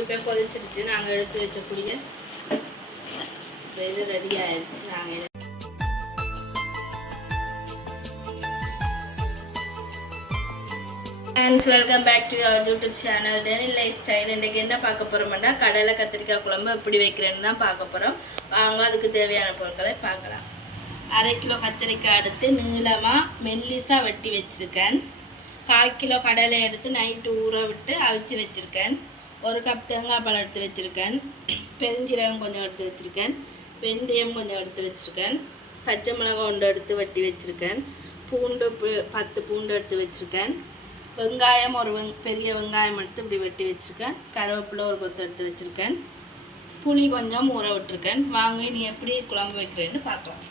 இப்போ கொதிச்சிருச்சு. நாங்கள் எடுத்து வச்ச புளிய இப்போ இது ரெடி ஆயிடுச்சு. நாங்கள் friends welcome back to our YouTube channel Deni lifestyle இன்றைக்கி என்ன பார்க்க போகிறோம்னா கடலை கத்திரிக்காய் குழம்பு எப்படி வைக்கிறேன்னு தான் பார்க்க போகிறோம் வாங்க அதுக்கு தேவையான பொருட்களை பார்க்கலாம். அரை கிலோ கத்திரிக்காய் எடுத்து நீளமாக மெல்லிசாக வெட்டி வச்சுருக்கேன். கால் கிலோ கடலை எடுத்து நைட்டு ஊற விட்டு அவிச்சு வச்சுருக்கேன். ஒரு கப் தேங்காய் பழம் எடுத்து வச்சுருக்கேன். பெருஞ்சீரகம் கொஞ்சம் எடுத்து வச்சுருக்கேன். வெந்தயம் கொஞ்சம் எடுத்து வச்சுருக்கேன். பச்சை மிளகாய் ஒன்று எடுத்து வெட்டி வச்சுருக்கேன். பூண்டு பத்து பூண்டு எடுத்து வச்சுருக்கேன். வெங்காயம் ஒரு வெங் பெரிய வெங்காயம் எடுத்து இப்படி வெட்டி வச்சுருக்கேன். கருவேப்பிலை ஒரு கொத்து எடுத்து வச்சுருக்கேன். புளி கொஞ்சம் ஊற விட்டுருக்கேன். வாங்க நீ எப்படி குழம்பு வைக்கிறேன்னு பார்க்கலாம்.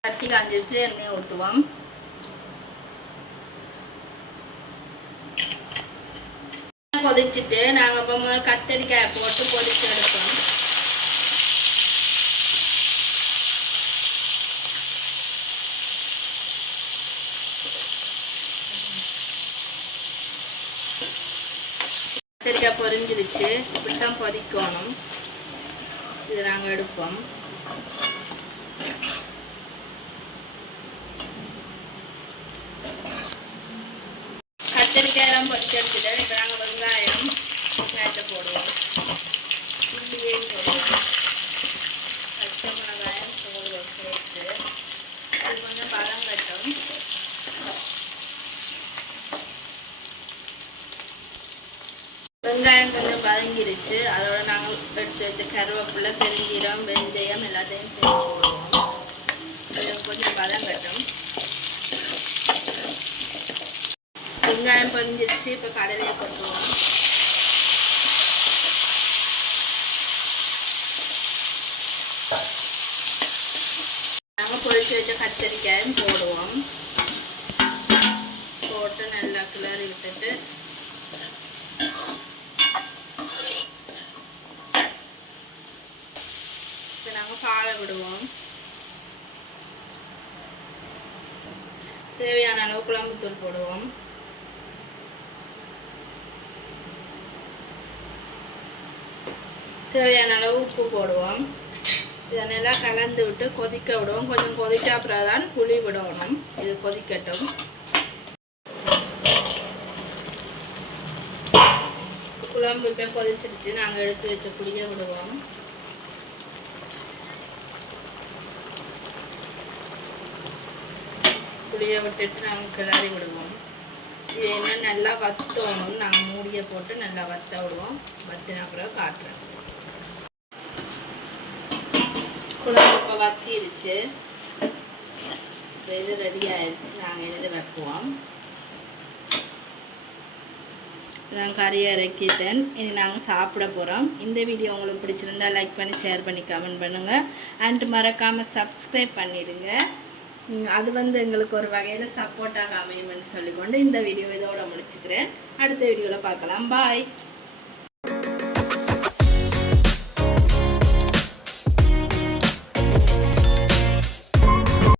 தட்டி காஞ்சிருச்சு எண்ணெய் ஊற்றுவோம் கொதிச்சுட்டு நாங்கள் இப்போ கத்தரிக்காய் போட்டு பொடிச்சு எடுப்போம் கத்திரிக்காய் பொரிஞ்சிருச்சு. இப்படி தான் இது நாங்கள் எடுப்போம். கத்திரிக்காயெல்லாம் பொரிச்சு எடுத்துட்டு இப்போ நாங்கள் வெங்காயம் வெங்காயத்தை போடுவோம் உள்ளியும் போடுவோம் பச்சை மிளகாயம் போடுவோம் சேர்த்து அது கொஞ்சம் பழம் கட்டும் வெங்காயம் கொஞ்சம் வதங்கிருச்சு அதோட நாங்கள் எடுத்து வச்ச கருவேப்பிலை பெருஞ்சீரம் வெந்தயம் எல்லாத்தையும் சேர்த்து போடுவோம் கொஞ்சம் வதங்கட்டும் கட்டும் பொரிஞ்சிருச்சு இப்போ கடலையை போட்டுருவோம் நாங்கள் பொரிச்சு வச்ச கத்தரிக்காயும் போடுவோம். போட்டு நல்லா கிளறி விட்டுட்டு. இப்போ நாங்கள் பாலை விடுவோம். தேவையான அளவு குழம்புத்தூள் போடுவோம். தேவையான அளவு உப்பு போடுவோம். இதை நல்லா கலந்து விட்டு கொதிக்க விடுவோம். கொஞ்சம் கொதிச்சா அப்புறம் தான் புளி விடணும். இது கொதிக்கட்டும். குழம்பு இப்போ கொதிச்சிருச்சு. நாங்கள் எடுத்து வச்ச புளியை விடுவோம். புளியை விட்டுட்டு நாங்கள் கிளறி விடுவோம். இது என்ன நல்லா வத்தணும்? நாங்கள் மூடியை போட்டு நல்லா வத்த விடுவோம். வத்தின அப்புறம் காட்டுறேன். குழம்பு இப்போ வத்திருச்சு. இப்போ இது ரெடி ஆயிடுச்சு நாங்கள் எழுதி வைப்போம் நான் கறியை இறக்கிட்டேன். இனி நாங்கள் சாப்பிட போகிறோம் இந்த வீடியோ உங்களுக்கு பிடிச்சிருந்தா லைக் பண்ணி ஷேர் பண்ணி கமெண்ட் பண்ணுங்கள் அண்ட் மறக்காமல் சப்ஸ்கிரைப் பண்ணிடுங்க. அது வந்து எங்களுக்கு ஒரு வகையில் சப்போர்ட்டாக அமையும்னு சொல்லிக்கொண்டு இந்த வீடியோ இதோட முடிச்சுக்கிறேன். அடுத்த வீடியோவில் பார்க்கலாம். பாய்